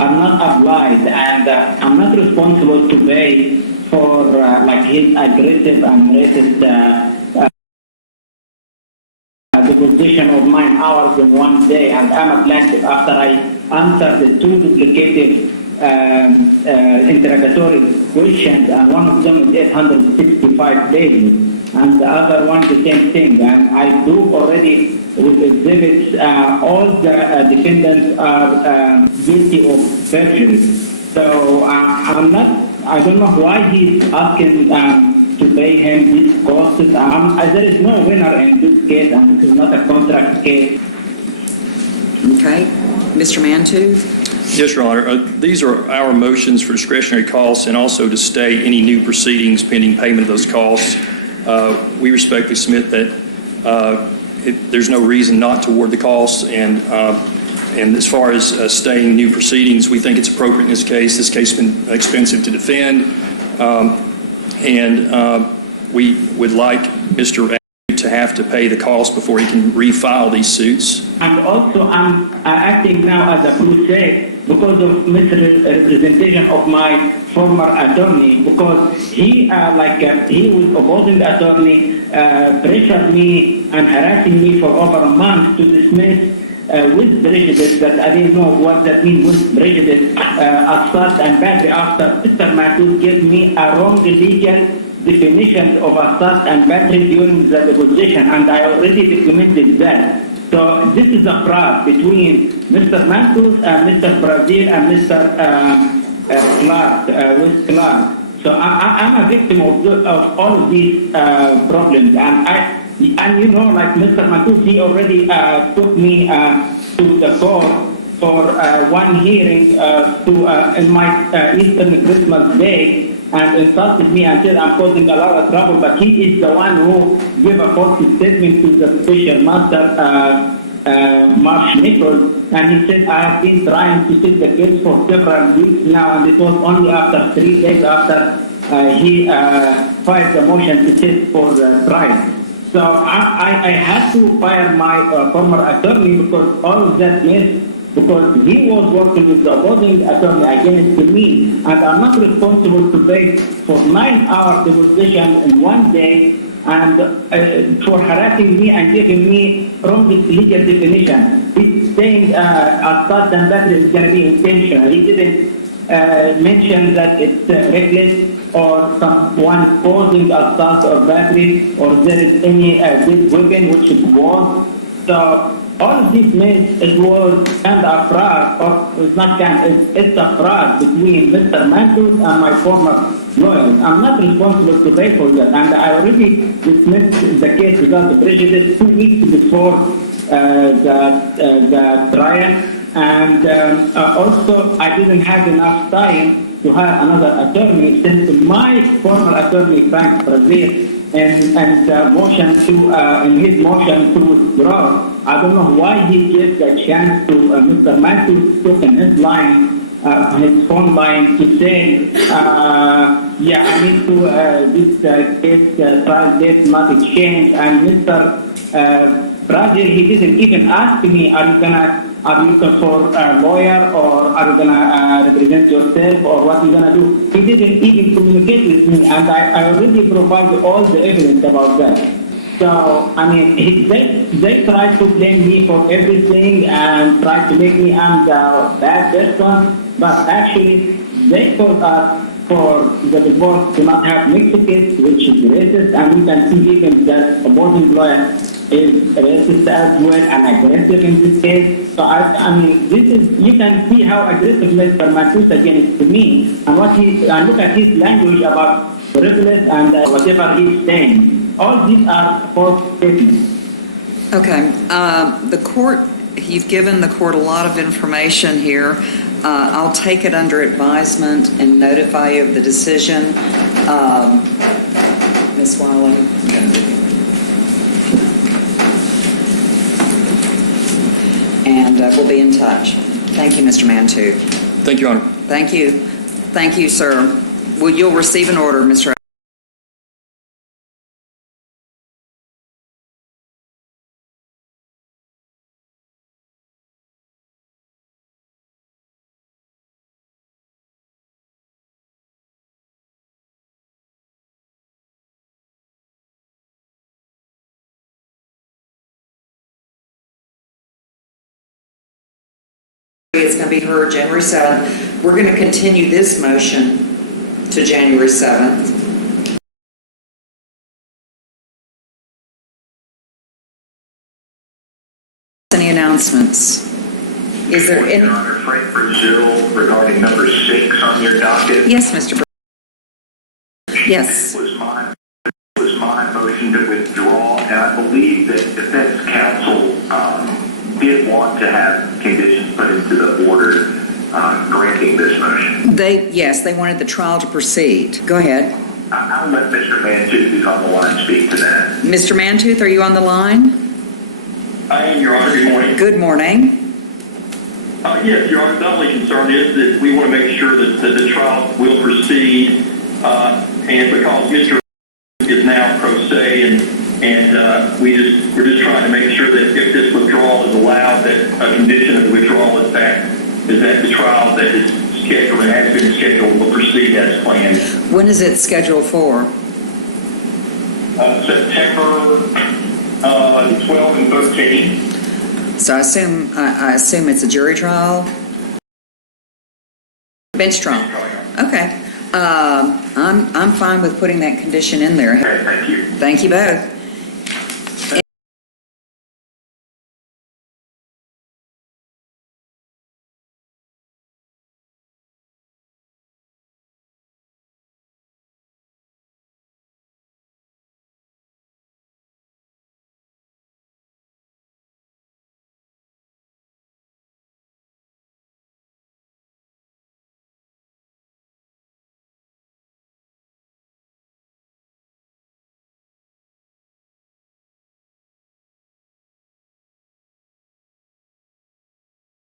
are not applied, and I'm not responsible to pay for like his aggressive and racist deposition of 9 hours in one day, and I'm a plaintiff after I answered the 2 duplicative interrogatory questions, and one of them is 865 pages, and the other one the same thing. And I do already with exhibits, all the defendants are guilty of perjury. So I don't know why he's asking to pay him these costs. There is no winner in this case, and this is not a contract case. Okay. Mr. Mantu? Yes, Your Honor. These are our motions for discretionary costs and also to stay any new proceedings pending payment of those costs. We respectfully submit that there's no reason not to award the costs, and as far as staying new proceedings, we think it's appropriate in this case. This case has been expensive to defend, and we would like Mr. to have to pay the cost before he can refile these suits. And also, I'm acting now as a pro se because of misrepresentation of my former attorney, because he was opposing attorney, pressured me and harassing me for over a month to dismiss with prejudice. That I didn't know what that means with prejudice, assault and battery, after Mr. Matthews gave me a wrong legal definition of assault and battery during the deposition, and I already documented that. So this is a fraud between Mr. Matthews and Mr. Brazil and Mr. Clark, with Clark. So I'm a victim of all of these problems, and you know, like Mr. Matthews, he already took me to the court for one hearing in my Eastern Christmas Day, and insulted me and said I'm causing a lot of trouble, but he is the one who gave a false statement to the special master, Marsh Nichols, and he said I have been trying to set the case for several weeks now, and it was only after 3 days after he filed the motion to set for the trial. So I had to fire my former attorney because all of that mess, because he was working with the opposing attorney against me, and I'm not responsible to pay for 9-hour deposition in one day, and for harassing me and giving me wrong legal definition. He's saying assault and battery is going to be intentional. He didn't mention that it's reckless or someone causing assault or battery, or there is any big weapon, which it was. So all of this means it was kind of fraud, or it's not kind, it's a fraud between Mr. Matthews and my former lawyers. I'm not responsible to pay for that, and I already dismissed the case without prejudice 2 weeks before the trial, and also I didn't have enough time to hire another attorney, since my former attorney, Frank Brazil, and motion to in his motion to withdraw, I don't know why he gave the chance to Mr. Matthews took in his line, his phone line, to say, yeah, I need to this case trial date not exchange, and Mr. Brazil, he didn't even ask me, are you looking for a lawyer, or are you gonna represent yourself, or what you gonna do? He didn't even communicate with me, and I already provided all the evidence about that. So, I mean, they tried to blame me for everything and tried to make me I'm the bad person, but actually they told us for the divorce to not have Mexicans, which is racist, and you can see even that opposing lawyer is racist as well and aggressive in this case. So I mean, this is, you can see how aggressive Mr. Matthews against me, and look at his language about privilege and whatever he's saying. All these are false statements. Okay. The court, you've given the court a lot of information here. I'll take it under advisement and notify you of the decision. Ms. Wiley. And we'll be in touch. Thank you, Mr. Mantu. Thank you, Your Honor. Thank you. Thank you, sir. Well, you'll receive an order, Mr. It's going to be heard January 7th. We're going to continue this motion to January 7th. Any announcements? Is there any? Your Honor, Frank Brazil, regarding number 6 on your docket. Yes, Mr. Yes. It was my motion to withdraw, and I believe that defense counsel did want to have conditions put into the order granting this motion. Yes, they wanted the trial to proceed. Go ahead. I'll let Mr. Mantooth, who's on the line, speak to that. Mr. Mantooth, are you on the line? I am, Your Honor. Good morning. Good morning. Yes, Your Honor. The only concern is that we want to make sure that the trial will proceed, and because Mr. is now pro se, and we're just trying to make sure that if this withdrawal is allowed, that a condition of the withdrawal is that the trial that is scheduled and has been scheduled will proceed as planned. When is it scheduled for? September 12 and 13. So I assume it's a jury trial? Bench trial. Okay. I'm fine with putting that condition in there. Okay, thank you. Thank you both.